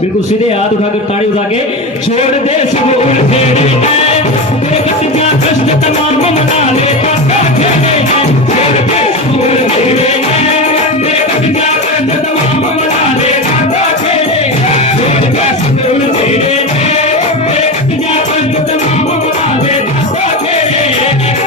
बिल्कुल सीधे हाथ उठाकर ताड़ी उठा के छोड़ दे सब उलझेड़े हैं तेरे कटिया कष्ट तमाम मना ले काका खेड़े हैं छोड़ दे सब उलझेड़े हैं तेरे कटिया कष्ट तमाम मना ले काका खेड़े हैं छोड़ दे सब उलझेड़े हैं तेरे कटिया कष्ट तमाम मना ले काका खेड़े हैं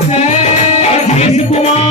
अरे जय कुमार